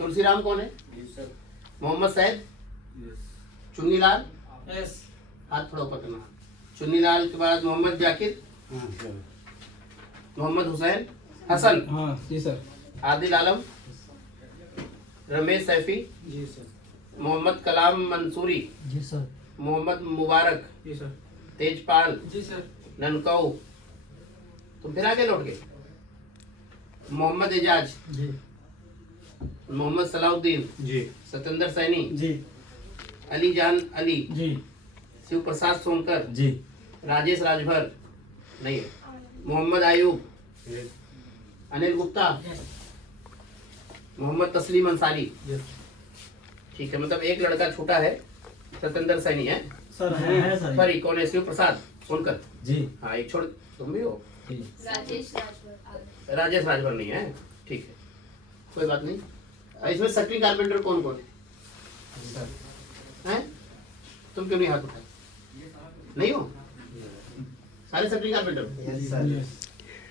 तुलसीराम कौन है? मोहम्मद सैद, चुन्नीलाल, हाथ थोड़ा ऊपर करना। चुन्नीलाल के बाद मोहम्मद जाकिर, मोहम्मद हुसैन, हसन, जी सर। आदिल आलम, रमेश सैफी, जी सर। मोहम्मद कलाम मंसूरी, जी सर। मोहम्मद मुबारक, जी सर। तेजपाल, जी सर। ननकाऊ, तुम फिर आगे लौट गए। मोहम्मद एजाज, जी। मोहम्मद सलाउद्दीन, जी। सतेंद्र सैनी, जी। अली जान अली, जी। शिव प्रसाद सोनकर, जी। राजेश राजभर नहीं है, मोहम्मद आयूब, अनिल गुप्ता, मोहम्मद तस्लीम अंसारी। ठीक है, मतलब एक लड़का छूटा है, सतेंद्र सैनी है सर है सर। सॉरी कौन है? शिव प्रसाद सोनकर। जी। हाँ एक छोड़, तुम भी हो। राजेश राजभर। राजेश राजभर नहीं है, ठीक है कोई बात नहीं। इसमें सेक्रेटरी कारपेंटर कौन कौन है? हैं? तुम क्यों नहीं हाथ उठाए? नहीं हो सारे सेक्रेटरी कारपेंटर?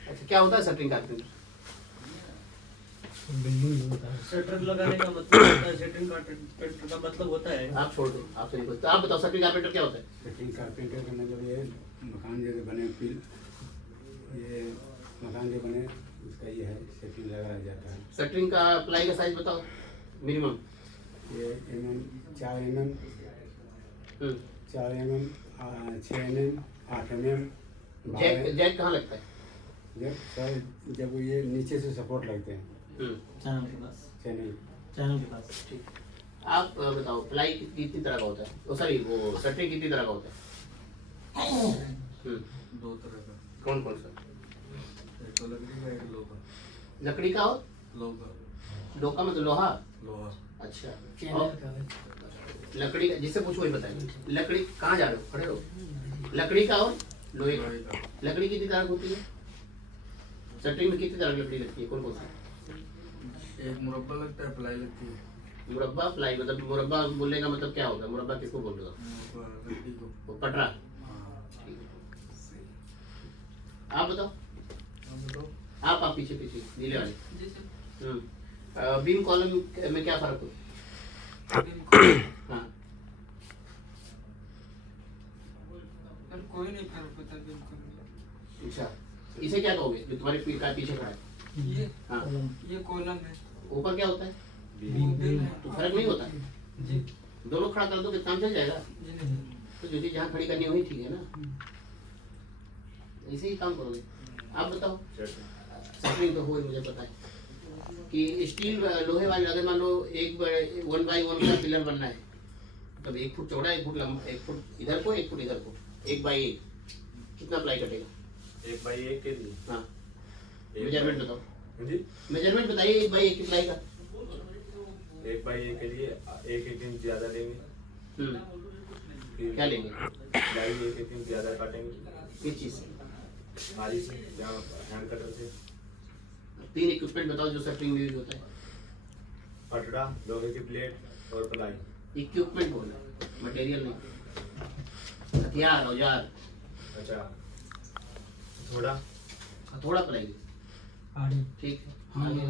अच्छा क्या होता है सेक्रेटरी कारपेंटर? शटर लगाने का मतलब होता है, सेटिंग कारपेंटर का मतलब होता है। आप छोड़ दो, आपसे नहीं पूछते, आप बताओ सेक्रेटरी कारपेंटर क्या होता है? सेटिंग कारपेंटर का मतलब ये मकान जैसे बने ये मकान जो बने उसका ये है सेटिंग लगाया जाता है। सेक्रेटरी का प्लाई का साइज बताओ मिनिमम। ये 4 mm 4 mm 6 mm 8 mm। Jack Jack कहाँ लगता है? जब ये नीचे से सपोर्ट लगते हैं चैनल के पास। चैनल के पास। ठीक। आप बताओ प्लाई कितनी तरह का होता है? ओ सॉरी वो सेक्रेटरी कितनी तरह का होता है? 2 तरह का। कौन कौन सा? एक तो लकड़ी का, एक लोहा। लकड़ी का और लोहा। लोहा मतलब लोहा। लोहा। अच्छा और लकड़ी का जिससे पूछो वही बताएंगे। लकड़ी कहाँ जा रहे हो? खड़े रहो। लकड़ी का और लोहे का। लकड़ी कितनी तरह की होती है? सेक्रेटरी में कितनी तरह की लकड़ी लगती है? कौन कौन सी? एक मुरब्बा लगता है, प्लाई लगती है। मुरब्बा प्लाई मतलब मुरब्बा बोलने का मतलब क्या होता है? मुरब्बा किसको बोल रहे हो? लकड़ी को। वो पटरा। आप बताओ। आप पीछे पीछे नीले वाले। बीम कॉलम में क्या फर्क हो? हाँ कोई नहीं फर्क पता बिल्कुल। अच्छा इसे क्या कहोगे जो तुम्हारे पीठ का पीछे खड़ा है? ये हाँ ये कॉलम है। ऊपर क्या होता है? बीम है। तो फर्क नहीं होता? जी। दोनों खड़ा कर दो कि काम चल जाएगा। जी नहीं। तो जो चीज जहाँ खड़ी करनी है वही ठीक है ना, ऐसे ही काम करोगे। आप बताओ। सेक्रेटरी तो हो मुझे पता है कि स्टील लोहे वाली अगर मान लो 1 बाई 1 का पिलर बनना है, तब 1 फुट चौड़ा 1 फुट लंबा, 1 फुट इधर को 1 फुट इधर को, 1 बाई 1 कितना प्लाई कटेगा? 1 बाई 1 के लिए। हाँ मेजरमेंट बताओ। जी। मेजरमेंट बताइए 1 बाई 1 की प्लाई का। 1 बाई 1 के लिए 1 इंच ज्यादा लेंगे। फिर क्या लेंगे? प्लाई 1 इंच ज्यादा काटेंगे। किस चीज से? नाली से या हैंड कटर से। 3 इक्विपमेंट बताओ जो सेक्रेटरी में यूज होता है। पटड़ा, लोहे की प्लेट और प्लाई। इक्विपमेंट बोलना, मटेरियल नहीं। हथियार औजार। अच्छा थोड़ा हथौड़ा प्लाई आड़ी। ठीक है। आगे।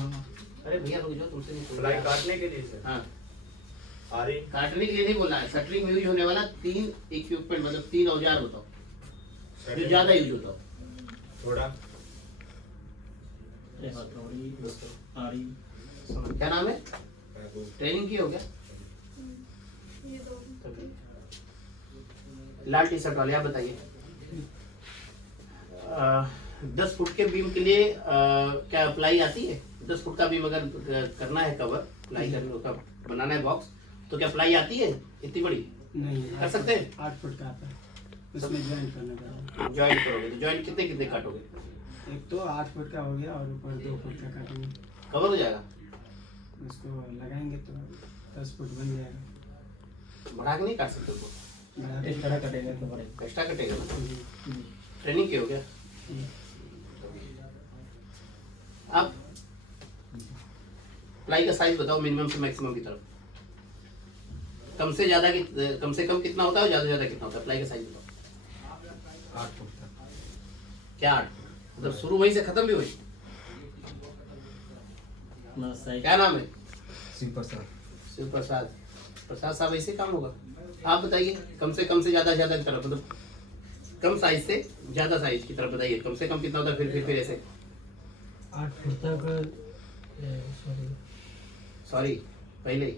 अरे भैया रुक जाओ, तुमसे नहीं पूछ प्लाई रहा। काटने के लिए सर। हाँ आरी। काटने के लिए नहीं बोलना है, सेक्रेटरी में यूज होने वाला 3 इक्विपमेंट मतलब 3 औजार बताओ जो ज्यादा यूज होता हो। थोड़ा। आड़ी। क्या नाम है? ट्रेनिंग की हो क्या? ये 2 लाल टी शर्ट वाले आप बताइए। 10 फुट के बीम के लिए क्या प्लाई आती है? 10 फुट का बीम अगर करना है कवर प्लाई का बनाना है बॉक्स, तो क्या प्लाई आती है इतनी बड़ी? नहीं कर सकते हैं? 8 फुट का आता है, उसमें ज्वाइन करना पड़ेगा। ज्वाइन करोगे तो ज्वाइन कितने कितने काटोगे? एक तो 8 फुट का हो गया और ऊपर 2 फुट का काटेंगे। कवर हो जाएगा? उसको लगाएंगे तो 10 फुट बन जाएगा। बढ़ा के नहीं काट सकते उसको? एक्स्ट्रा कटेगा तो बड़े। एक्स्ट्रा कटेगा ना। ट्रेनिंग की हो गया। अब प्लाई का साइज बताओ मिनिमम से मैक्सिमम की तरफ। कम से ज्यादा कम से कम कितना होता है और ज्यादा से ज्यादा कितना होता है? प्लाई का साइज बताओ। 8 फुट का। क्या 8? मतलब शुरू वहीं से खत्म भी हुई? क्या नाम है? शिव प्रसाद। शिव प्रसाद। प्रसाद साहब ऐसे काम होगा? आप बताइए, कम से ज्यादा की तरफ, मतलब कम साइज से ज्यादा साइज की तरफ बताइए, कम से कम कितना होता है? फिर ऐसे 8 फुट तक। सॉरी, पहले ही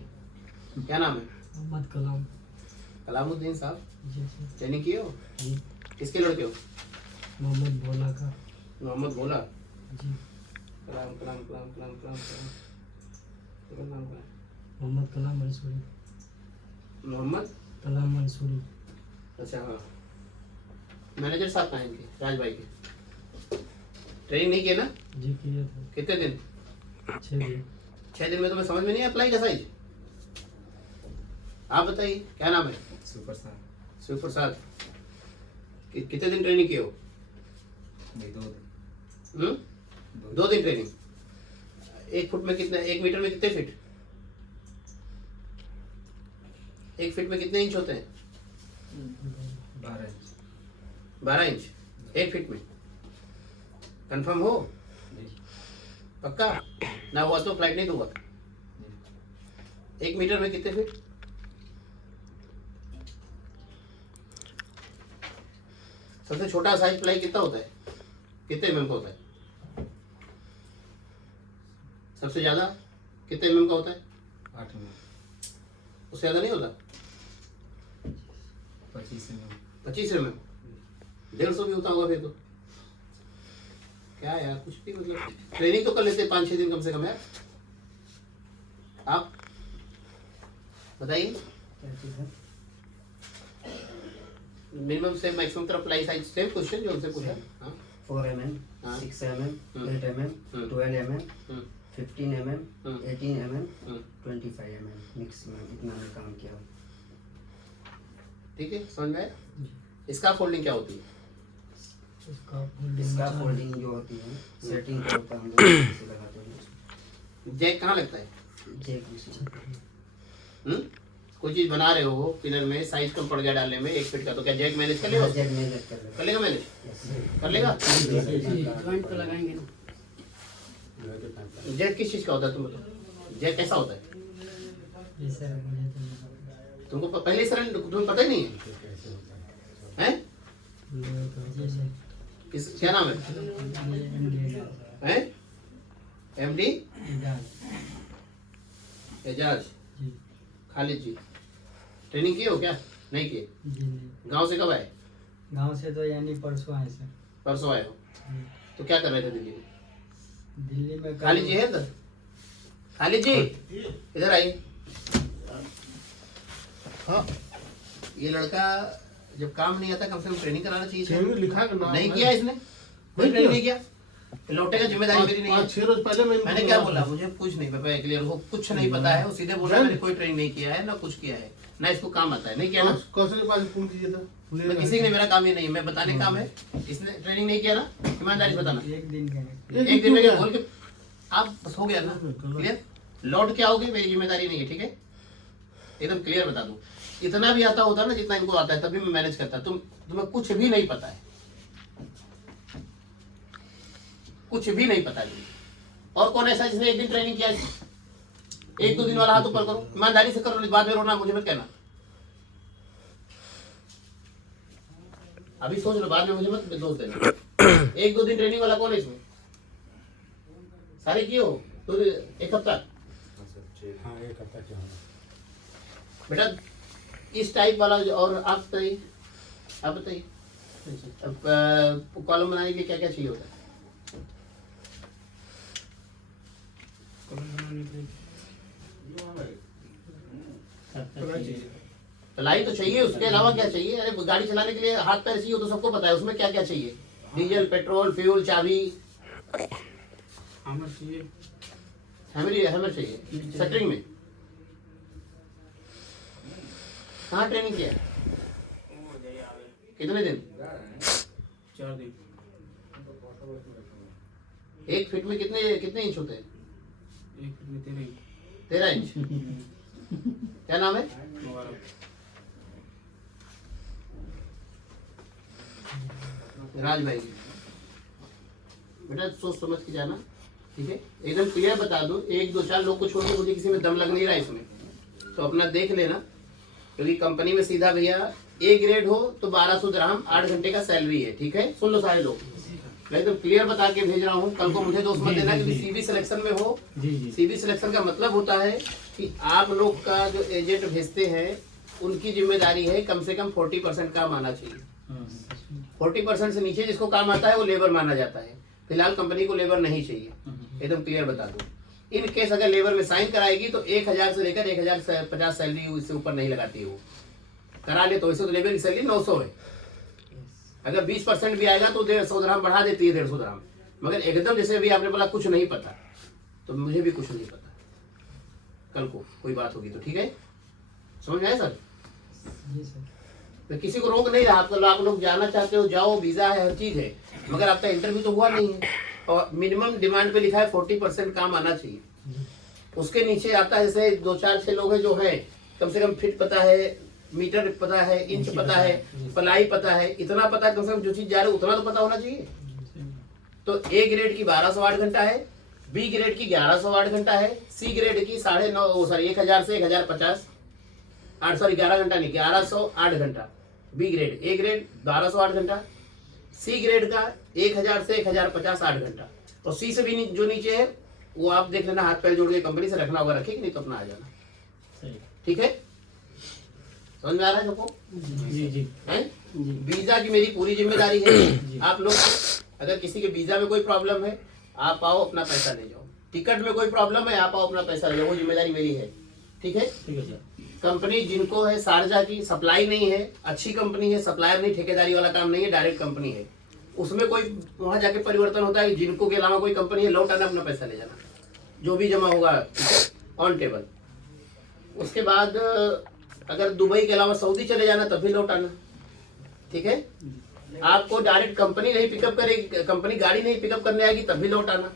क्या नाम है? मोहम्मद कलाम। कलामुद्दीन साहब, जी जी ट्रेनिंग किए हो? जी। किसके लड़के हो? मोहम्मद भोला का। मोहम्मद भोला। जी। कलाम कलाम कलाम कलाम कलाम कलाम, क्या नाम है? मोहम्मद कलाम मंसूरी। मोहम्मद कलाम मंसूरी। अच्छा, हाँ। मैनेजर साहब कहाँ हैं इनके? राज भाई के? ट्रेनिंग नहीं किए ना? जी किया था। कितने दिन? 6 दिन। 6 दिन में तुम्हें समझ में नहीं अप्लाई का साइज? आप बताइए, क्या नाम है? शिव प्रसाद। शिव प्रसाद। कितने दिन ट्रेनिंग किए हो? नहीं, 2 दिन। 2 दिन ट्रेनिंग। 1 फुट में कितने, 1 मीटर में कितने फीट? 1 फीट में कितने इंच होते हैं? 12 इंच। 12 इंच 1 फीट में। कंफर्म हो? जी। पक्का? ना हुआ तो फ्लाइट नहीं दूंगा। 1 मीटर में कितने फीट? सबसे छोटा साइज प्लाई कितना होता है? कितने mm का होता है? सबसे ज्यादा कितने mm का होता है? 8 में। उससे ज्यादा नहीं होता? 25 में। 25 mm। 150 भी होता होगा फिर तो। क्या यार, कुछ भी मतलब ट्रेनिंग तो कर लेते 5-6 दिन कम से कम यार। आप बताइए, क्या चीज़ है? मिनिमम से मैक्सिमम तरफ प्लाई साइज सेम क्वेश्चन जो उनसे पूछा। हाँ 4 mm, हाँ। 6 mm, हम्म। 8 mm, हम्म। 12 mm, हम्म, 15 mm, हम्म। 18 mm, हम्म। 25 mm मैक्सिमम, इतना मैं काम किया हूँ। ठीक है, समझ में आया? इसका फोल्डिंग क्या होती है? इसका फोल्डिंग जो होती है, सेटिंग का ऊपर हम लोग इसे लगाते हैं। जैक कहाँ लगता है? Jack machine. कोई चीज बना रहे हो, पिलर में साइज कम पड़ गया डालने में 1 फीट का, तो क्या जैक मैनेज कर लेगा? जैक मेजर कर कर लेगा मैनेज? लेगा। कर लेगा? जॉइंट पे लगाएंगे ना। जैक किस चीज का होता है तुम बताओ? जैक कैसा होता है? जैसे मुझे तो नहीं पता। तुमको पहले से तुम्हें पता ही नहीं है? हैं? जैसे किस, क्या नाम है? ये हैं? एमडी इजाज। एजाज जी खालिद जी। ट्रेनिंग किए हो क्या? नहीं किए? जी नहीं। गांव से कब आए? गांव से तो यानी परसों आए सर। परसों आए हो? जी। तो क्या कर रहे थे दिल्ली में? दिल्ली में खालिद जी है इधर? खालिद जी इधर आइए। हाँ, ये लड़का जब काम नहीं आता कम से कम ट्रेनिंग कराना चाहिए था। लिखा के नाम नहीं है। किया इसने, कोई ट्रेनिंग नहीं किया। लौटेगा, जिम्मेदारी मेरी नहीं है। 5-6 रोज पहले मैंने क्या बोला? मुझे कुछ नहीं पता, क्लियर हो, कुछ नहीं पता है। वो सीधे बोला मैंने कोई ट्रेनिंग नहीं किया है, ना कुछ किया है, ना इसको काम आता है। नहीं किया ना? कौन से पास फोन कीजिए था? मैं किसी ने, मेरा काम ही नहीं है, मैं बताने काम है। इसने ट्रेनिंग नहीं किया ना, ईमानदारी से बताना। 1 दिन का। एक दिन में क्या बोल के आप बस हो गया ना? क्लियर? लौट के आओगे, मेरी जिम्मेदारी नहीं है, ठीक है? एकदम क्लियर बता दूं। इतना भी आता होता ना जितना इनको आता है, तभी मैं मैनेज करता। तुम्हें कुछ भी नहीं पता है, कुछ भी नहीं पता है। और कौन ऐसा जिसने 1 दिन ट्रेनिंग किया है? 1-2 दिन वाला हाथ ऊपर करो, ईमानदारी से करो, बाद में रोना मुझे मत कहना। अभी सोच लो, बाद में मुझे मत दोष देना। 1-2 दिन ट्रेनिंग वाला कौन है इसमें? सारे किए हो तो 1 हफ्ता? हाँ 1 हफ्ता क्या होगा। बेटा इस टाइप वाला और आप बताइए, आप बताइए। अब कॉलम बनाने के लिए क्या क्या चाहिए होता है? तलाई तो चाहिए, उसके अलावा क्या चाहिए? अरे गाड़ी चलाने के लिए हाथ पैर चाहिए तो सबको पता है, उसमें क्या क्या चाहिए? डीजल, पेट्रोल, फ्यूल, चाबी, हमर चाहिए। हैमर चाहिए। सेटरिंग में कहाँ ट्रेनिंग किया? कितने दिन? 4 दिन। 1 फीट में कितने कितने इंच होते हैं? 1 फीट में 13 13 इंच। क्या नाम है? राज भाई। बेटा सोच समझ के जाना, ठीक है, एकदम क्लियर बता दूं, 1 2 4 लोग को छोड़ के मुझे किसी में दम लग नहीं रहा है इसमें, तो अपना देख लेना। क्योंकि कंपनी में सीधा भैया ए ग्रेड हो तो 1200 दिरहम 8 घंटे का सैलरी है, ठीक है, सुन लो सारे लोग, मैं एकदम क्लियर बता के भेज रहा हूँ, कल को मुझे दोस्त मत देना कि सीवी सिलेक्शन में हो। सीवी सिलेक्शन का मतलब होता है कि आप लोग का जो एजेंट भेजते हैं उनकी जिम्मेदारी है कम से कम 40% काम आना चाहिए। 40% से नीचे जिसको काम आता है वो लेबर माना जाता है। फिलहाल कंपनी को लेबर नहीं चाहिए, एकदम क्लियर बता दूं। इन केस अगर लेबर में साइन कराएगी तो 1000 से लेकर 1050 सैलरी इससे ऊपर नहीं लगाती है वो, करा ले तो वैसे तो लेबर की सैलरी 900 है, अगर 20% भी आएगा तो 150 दिरहम बढ़ा देती है, 150 दिरहम। मगर एकदम जैसे अभी आपने बोला कुछ नहीं पता, तो मुझे भी कुछ नहीं पता, कल को कोई बात होगी तो ठीक है, समझ में आया सर? तो किसी को रोक नहीं रहा, आप लोग जाना चाहते हो जाओ, वीजा है, हर चीज है, मगर आपका इंटरव्यू तो हुआ नहीं है और मिनिमम डिमांड पे लिखा है 40% काम आना चाहिए। उसके नीचे आता है जैसे 2 4 6 लोग हैं जो है कम से कम फिट पता है, मीटर पता है, इंच पता है, पलाई पता है, इतना पता है, कम से कम जो चीज जा रही है उतना तो पता होना चाहिए। तो ए ग्रेड की 1208 घंटा है, बी ग्रेड की 1108 घंटा है, सी ग्रेड की 1000 से 1050 11 घंटा नहीं 1108 घंटा, बी ग्रेड, ए ग्रेड 1208 घंटा, सी ग्रेड का 1000 से 1050 8 घंटा, और सी से भी जो नीचे है वो आप देख लेना, हाथ पैर जोड़ के कंपनी से रखना होगा, रखेगी नहीं तो अपना आ जाना, ठीक है? समझ में आ रहा है सबको? जी हैं? वीजा की मेरी पूरी जिम्मेदारी है। आप लोग अगर किसी के वीजा में कोई प्रॉब्लम है आप आओ अपना पैसा ले जाओ, टिकट में कोई प्रॉब्लम है आप आओ अपना पैसा ले जाओ, वो जिम्मेदारी मेरी है, ठीक है? कंपनी जिनको है शारजा की सप्लाई नहीं है, अच्छी कंपनी है, सप्लायर नहीं, ठेकेदारी वाला काम नहीं है, डायरेक्ट कंपनी है, उसमें कोई वहां जाके परिवर्तन होता है, जिनको के अलावा कोई कंपनी है लौट आना, अपना पैसा ले जाना, जो भी जमा होगा ऑन टेबल। उसके बाद अगर दुबई के अलावा सऊदी चले जाना तब भी लौट आना, ठीक है? आपको डायरेक्ट कंपनी नहीं पिकअप करेगी, कंपनी गाड़ी नहीं पिकअप करने आएगी तब भी लौट आना,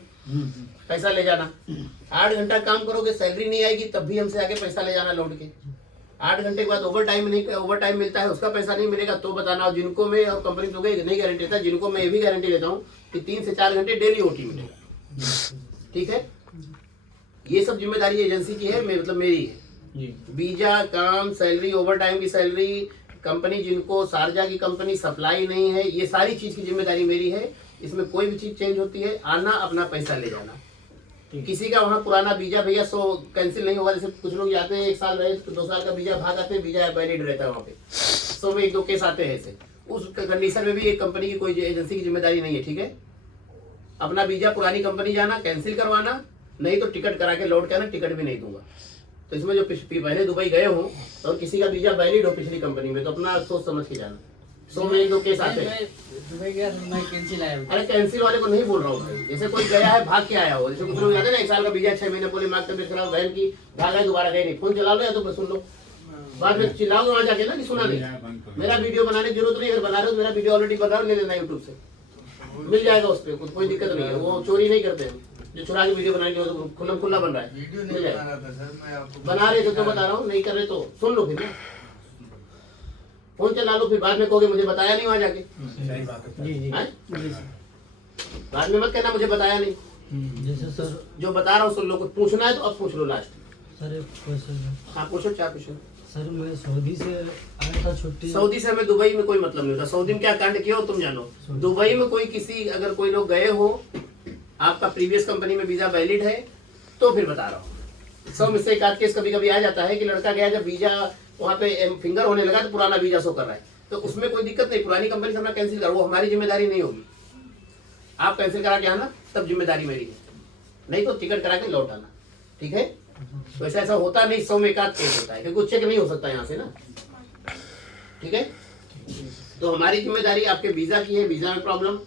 पैसा ले जाना। 8 घंटा काम करोगे सैलरी नहीं आएगी तब भी हमसे आके पैसा ले जाना लौट के। 8 घंटे के बाद ओवर टाइम मिलता है, उसका पैसा नहीं मिलेगा तो बताना। और जिनको मैं और कंपनी तो नहीं गारंटी देता, जिनको मैं ये भी गारंटी देता हूँ कि 3 से 4 घंटे डेली ओटी मिलेगा, ठीक है? ये सब जिम्मेदारी एजेंसी की है, मतलब मेरी है। वीजा, काम, सैलरी, ओवर टाइम की सैलरी, कंपनी जिनको शारजा की कंपनी सप्लाई नहीं है, ये सारी चीज की जिम्मेदारी मेरी है। इसमें कोई भी चीज चेंज होती है, आना अपना पैसा ले जाना। किसी का वहाँ पुराना वीजा भैया कैंसिल नहीं होगा, जैसे कुछ लोग जाते हैं 1 साल रहे 2 साल का वीजा भाग आते हैं, वीजा वैलिड रहता है वहाँ पे, 100 में 1-2 केस आते हैं ऐसे। उस कंडीशन में भी एक कंपनी की कोई एजेंसी की जिम्मेदारी नहीं है, ठीक है? अपना वीजा पुरानी कंपनी जाना, कैंसिल करवाना, नहीं तो टिकट करा के लौट के आना, टिकट भी नहीं दूंगा। तो इसमें जो पहले दुबई गए हो और किसी का वीजा वैलिड हो पिछली कंपनी में तो अपना सोच समझ के जाना। 100 में 1-2 केस आते हैं। दुबई गया तो मैं कैंसिल आया। अरे कैंसिल वाले को नहीं बोल रहा हूँ, जैसे कोई गया है भाग के आया हो, जैसे कुछ लोग जाते हैं ना 1 साल का वीजा 6 महीने बोले मार्ग तबियत खराब बहन की भाग आए, दोबारा गए नहीं। फोन चला लो या तो सुन लो, बाद में चिल्लाओगे वहाँ जाके ना कि सुना नहीं। मेरा वीडियो बनाने की जरूरत नहीं, अगर बना रहे हो मेरा वीडियो ऑलरेडी बना ले लेना यूट्यूब से, मिल जाएगा उस पर, कोई दिक्कत नहीं है। वो चोरी नहीं करते हैं, जो चुरा के वीडियो बनाएंगे वो तो खुला बन रहा है, मिल जाएगा। बना रहे तो बता रहा हूँ, नहीं कर रहे तो सुन लो, फिर फोन चला लो, फिर बाद में कहोगे मुझे बताया नहीं वहाँ जाके। बाद में मत कहना मुझे बताया नहीं। जैसे सर जो बता रहा हूँ सुन लो, कुछ पूछना है तो अब पूछ लो लास्ट। सर एक क्वेश्चन है। हाँ पूछो, क्या पूछो? सर मैं सऊदी से आया था छुट्टी। सऊदी से हमें दुबई में कोई मतलब नहीं होता। सऊदी में क्या कांड किया हो तुम जानो। दुबई में कोई किसी अगर कोई लोग गए हो, आपका प्रीवियस कंपनी में वीजा वैलिड है तो फिर बता रहा हूँ। 100 में से एक आध केस कभी कभी आ जाता है कि लड़का गया, जब वीजा वहाँ पे फिंगर होने लगा तो पुराना वीजा शो कर रहा है, तो उसमें कोई दिक्कत नहीं, पुरानी कंपनी से अपना कैंसिल करो, वो हमारी जिम्मेदारी नहीं होगी। आप कैंसिल करा के आना तब जिम्मेदारी मेरी है, नहीं तो टिकट करा के लौट आना, ठीक है? तो ऐसा होता नहीं, 100 में एक आध केस होता है क्योंकि चेक नहीं हो सकता यहाँ से ना, ठीक है? तो हमारी जिम्मेदारी आपके वीजा की है, वीजा में प्रॉब्लम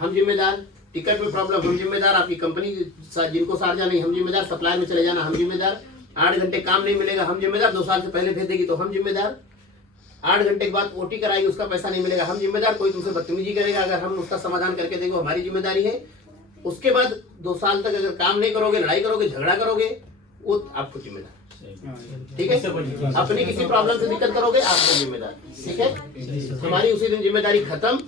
हम जिम्मेदार, टिकट में प्रॉब्लम हम जिम्मेदार, आपकी कंपनी जिनको शारजा नहीं हम जिम्मेदार, सप्लाई में चले जाना हम जिम्मेदार, 8 घंटे काम नहीं मिलेगा हम जिम्मेदार, 2 साल से पहले भेज देगी तो हम जिम्मेदार, 8 घंटे के बाद ओटी कराएगी उसका पैसा नहीं मिलेगा हम जिम्मेदार, कोई तुमसे बदतमीजी करेगा अगर हम उसका समाधान करके देंगे हमारी जिम्मेदारी है। उसके बाद 2 साल तक अगर काम नहीं करोगे, लड़ाई करोगे, झगड़ा करोगे, वो आपको जिम्मेदार, ठीक है? अपनी किसी प्रॉब्लम से दिक्कत करोगे आपको जिम्मेदार, ठीक है? हमारी उसी दिन जिम्मेदारी खत्म,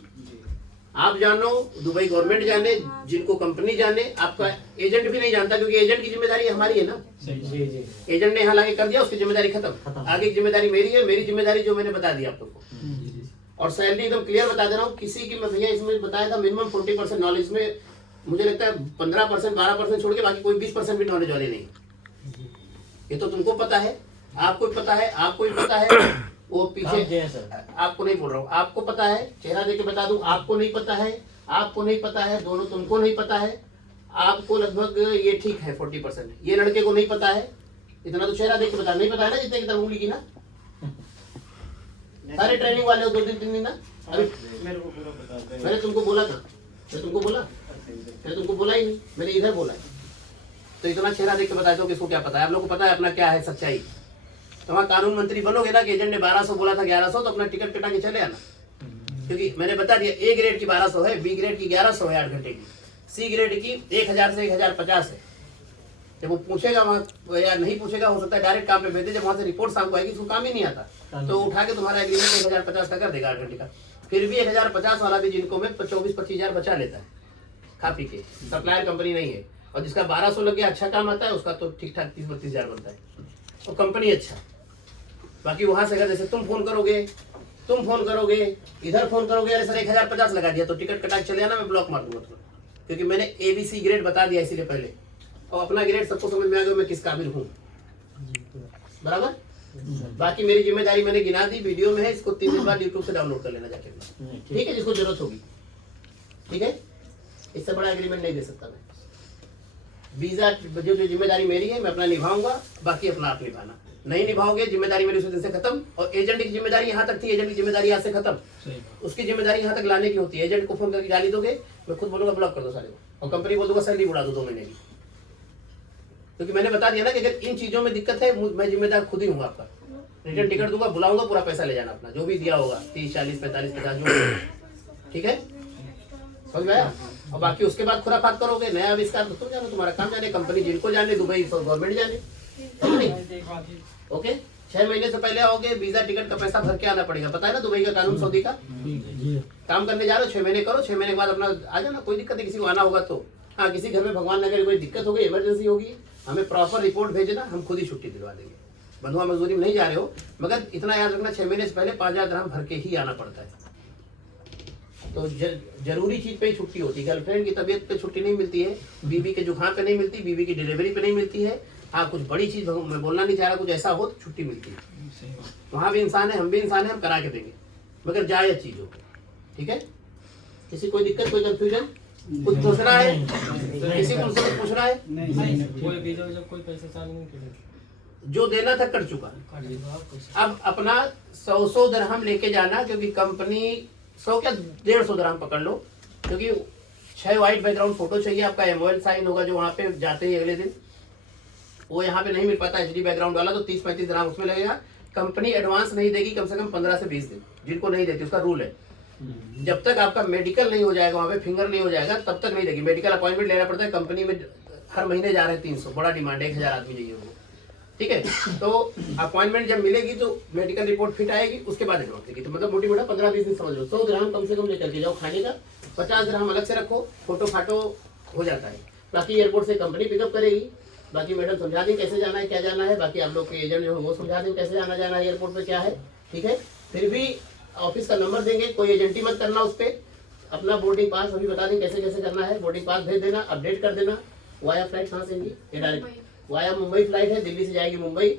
आप जानो, दुबई गवर्नमेंट जाने, जिनको कंपनी जाने, आपका एजेंट भी नहीं जानता, क्योंकि एजेंट की जिम्मेदारी हमारी है ना। जी जी एजेंट ने यहाँ लाके कर दिया, उसकी जिम्मेदारी खत्म। आगे की जिम्मेदारी मेरी है, मेरी जिम्मेदारी जो मैंने बता दी आप लोग को। और सैलरी एकदम क्लियर बता दे रहा हूँ, किसी की, मैं भैया इसमें बताया था मिनिमम 40% नॉलेज में, मुझे लगता है 15% 12% छोड़ के बाकी कोई 20% भी नॉलेज वाले नहीं। ये तो तुमको पता है, आपको भी पता है, आपको भी पता है, वो पीछे आपको नहीं बोल रहा हूँ, आपको पता है, चेहरा देके बता दूं, आपको नहीं पता है, आपको नहीं पता है, दोनों तुमको नहीं पता है, आपको लगभग ये ठीक है 40%, ये लड़के को नहीं पता है, इतना तो चेहरा देख के बता, नहीं पता है ना, जितने की तरह उंगली की ना, सारे ट्रेनिंग वाले हो 2 दिन 3 दिन ना। अभी मेरे को पूरा बता दे। मैंने तुमको बोला था, मैं तुमको बोला ही नहीं, मैंने इधर बोला है। तो इतना चेहरा देख के बता दो किसको क्या पता है, आप लोग को पता है अपना क्या है सच्चाई। तो वहाँ कानून मंत्री बनोगे ना कि एजेंट ने 1200 बोला था 1100, तो अपना टिकट कटा के चले आना, क्योंकि मैंने बता दिया ए ग्रेड की 1200 है, बी ग्रेड की 1100 है 8 घंटे की, सी ग्रेड की 1000 से 1050 है। जब वो पूछेगा वहाँ या नहीं पूछेगा, हो सकता है डायरेक्ट काम पे भेजे, जब वहाँ से रिपोर्ट शाम को आएगी, उसको काम ही नहीं आता, तो उठा के तुम्हारा एग्रीमेंट 1050 का कर देगा 8 घंटे का। फिर भी 1050 वाला भी जिनको में 24-25 हजार बचा लेता है खा पी के, सप्लायर कंपनी नहीं है। और जिसका 1200 लग गया, अच्छा काम आता है, उसका तो ठीक ठाक 30-32 हजार बनता है, और कंपनी अच्छा। बाकी वहां से अगर जैसे तुम फोन करोगे, इधर फोन करोगे, अरे सर 1050 लगा दिया, तो टिकट कटा के चले आना, मैं ब्लॉक मार दूंगा तुम्हें, क्योंकि मैंने ABC ग्रेड बता दिया इसीलिए पहले, और अपना ग्रेड सबको समझ में आ गया मैं किस काबिल हूँ, बराबर। बाकी मेरी जिम्मेदारी मैंने गिना दी, वीडियो में है, इसको 3 दिन बाद यूट्यूब से डाउनलोड कर लेना जाके, ठीक है, जिसको जरूरत होगी, ठीक है। इससे बड़ा एग्रीमेंट नहीं दे सकता मैं। वीजा जो जिम्मेदारी मेरी है मैं अपना निभाऊंगा, बाकी अपना आप निभाना, नहीं निभाओगे जिम्मेदारी मेरी उस दिन से खत्म। और एजेंट की जिम्मेदारी यहाँ तक थी, एजेंट की जिम्मेदारी यहाँ से खत्म, उसकी जिम्मेदारी यहाँ तक लाने की होती है। एजेंट को फोन करके गाली दोगे, मैं खुद बोलूंगा ब्लॉक कर दो सारे को, और कंपनी बोल दूंगा सैलरी उड़ा दो 2 महीने की, क्योंकि मैंने बता दिया ना कि अगर इन चीजों में दिक्कत है, मैं जिम्मेदार खुद ही हूँ आपका। रिटर्न टिकट दूंगा, बुलाऊंगा, पूरा पैसा ले जाना अपना, जो भी दिया होगा 30 40 45 50 जो भी, ठीक है, समझ में आया। और बाकी उसके बाद खुराफात करोगे, नया आविष्कार तो तुम जानो, तुम्हारा काम जाने, कंपनी जिनको जाने, दुबई गवर्नमेंट जाने, ओके। 6 महीने से पहले आओगे, वीजा टिकट का पैसा भर के आना पड़ेगा, पता है ना दुबई का कानून, सऊदी का। काम करने जा रहे हो 6 महीने करो, 6 महीने के बाद अपना आ जाना, कोई दिक्कत नहीं, किसी को आना होगा तो। हाँ, किसी घर में भगवान नगर कोई दिक्कत होगी, इमरजेंसी होगी, हमें प्रॉपर रिपोर्ट भेजना, हम खुद ही छुट्टी दिलवा देंगे। बंधुआ मजदूरी में नहीं जा रहे हो, मगर इतना याद रखना 6 महीने से पहले 5000 दिरहम भर के ही आना पड़ता है। तो जरूरी चीज पे ही छुट्टी होती है, गर्लफ्रेंड की तबीयत पे छुट्टी नहीं मिलती है, बीवी के जुकाम पे नहीं मिलती, बीवी की डिलीवरी पे नहीं मिलती है। हाँ, कुछ बड़ी चीज मैं बोलना नहीं चाह रहा, कुछ ऐसा हो तो छुट्टी मिलती है। वहाँ भी इंसान है, हम भी इंसान है, हम करा के देंगे, मगर जायज चीज हो, ठीक है। किसी कोई दिक्कत, कोई कंफ्यूजन, कुछ पूछना है, किसी को कुछ पूछना है? कोई वीजा जब कोई पैसा चालू नहीं किया, जो देना था कर चुका। अब अपना 100 दिरहम लेके जाना, क्योंकि कंपनी 100 क्या 150 दिरहम पकड़ लो, क्योंकि 6 वाइट बैकग्राउंड फोटो चाहिए, आपका MOL साइन होगा जो वहाँ पे जाते ही अगले दिन, वो यहाँ पे नहीं मिल पाता HD बैकग्राउंड वाला, तो 30-35 दिरहम उसमें लगेगा। कंपनी एडवांस नहीं देगी, कम से कम 15 से 20 दिन, जिनको नहीं देती उसका रूल है। जब तक आपका मेडिकल नहीं हो जाएगा, वहाँ पे फिंगर नहीं हो जाएगा, तब तक नहीं देगी। मेडिकल अपॉइंटमेंट लेना पड़ता है, कंपनी में हर महीने जा रहे हैं 300, बड़ा डिमांड है, 1000 आदमी चाहिए वो, ठीक है। तो अपॉइंटमेंट जब मिलेगी तो मेडिकल रिपोर्ट फिट आएगी, उसके बाद एडवांस देगी। तो मतलब मोटी मोटा 15-20 दिन समझ लो। 100 दिरहम कम से कम लेकर के जाओ खाने का, 50 दिरहम अलग से रखो, फोटो फाटो हो जाता है। बाकी एयरपोर्ट से कंपनी पिकअप करेगी, बाकी मैडम समझा दें कैसे जाना है, क्या जाना है, बाकी आप लोग के एजेंट जो है वो समझा दें कैसे आना जाना है एयरपोर्ट पे क्या है, ठीक है। फिर भी ऑफिस का नंबर देंगे, कोई एजेंटी मत करना उस पर। अपना बोर्डिंग पास अभी बता दें कैसे कैसे करना है, बोर्डिंग पास भेज देना, अपडेट कर देना। वाया फ्लाइट कहाँ से ये डायरेक्ट वाया मुंबई फ्लाइट है, दिल्ली से जाएगी मुंबई।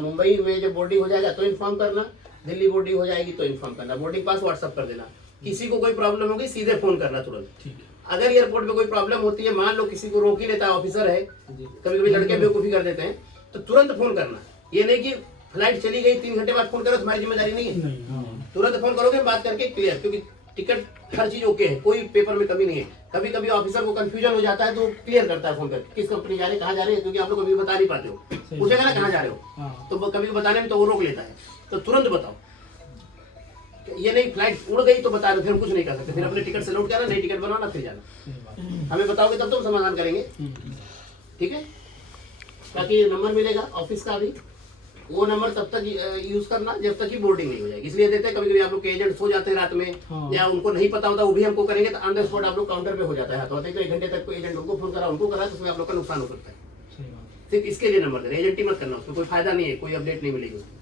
मुंबई में जब बोर्डिंग हो जाएगा तो इन्फॉर्म करना, दिल्ली बोर्डिंग हो जाएगी तो इन्फॉर्म करना। बोर्डिंग पास व्हाट्सअप कर देना। किसी को कोई प्रॉब्लम होगी सीधे फोन करना तुरंत। अगर एयरपोर्ट में कोई प्रॉब्लम होती है, मान लो किसी को रोक ही लेता है, ऑफिसर है, कभी कभी लड़के बेवकूफ़ी कर देते हैं, तो तुरंत फोन करना। ये नहीं कि फ्लाइट चली गई 3 घंटे बाद फोन करो, तुम्हारी जिम्मेदारी नहीं है। तुरंत फोन करोगे, बात करके क्लियर, क्योंकि टिकट हर चीज ओके है, कोई पेपर में कमी नहीं है। कभी कभी ऑफिसर को कंफ्यूजन हो जाता है तो क्लियर करता है फोन करके, किस कंपनी जा रहे हैं, कहाँ जा रहे हैं, क्योंकि आप लोग कभी बता नहीं पाते हो। पूछेगा ना कहाँ जा रहे हो, तो कभी बताने में तो वो रोक लेता है, तो तुरंत बताओ। ये नहीं फ्लाइट उड़ गई तो बता रहे, फिर हम कुछ नहीं कर सकते, फिर अपने टिकट से लौट के आना, नई टिकट बनाना, फिर जाना। हमें बताओगे तब तो हम समाधान करेंगे, ठीक है। बाकी नंबर मिलेगा ऑफिस का भी, वो नंबर तब तक यूज करना जब तक कि बोर्डिंग नहीं हो जाएगी। इसलिए देते हैं, कभी कभी आप लोग के एजेंट सो जाते हैं रात में, हाँ। या उनको नहीं पता होता, वो भी हमको करेंगे तो ऑन द स्पॉट आप लोग काउंटर पे हो जाता है, तो 1 घंटे तक कोई एजेंट उनको फोन करा, उनको करा, तो उसमें आप लोग का नुकसान हो सकता है। सही बात। सिर्फ इसके लिए नंबर दे रहे, एजेंट ही मत करना, उसमें कोई फायदा नहीं है, कोई अपडेट नहीं मिलेगी उसमें।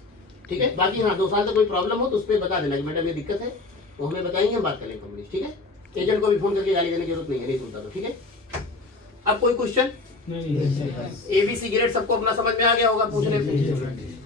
ठीक है, बाकी हाँ 2 साल तक कोई प्रॉब्लम हो तो उस पर बता देना कि मैडम ये दिक्कत है, वो हमें बताएंगे, हम बात करेंगे कंपनी। ठीक है, एजेंट को भी फोन करके गाली देने की जरूरत नहीं है, नहीं सुनता तो। ठीक है, अब कोई क्वेश्चन? नहीं, नहीं, सही बात। ABC ग्रेड सबको अपना समझ में आ गया होगा पूछने पे?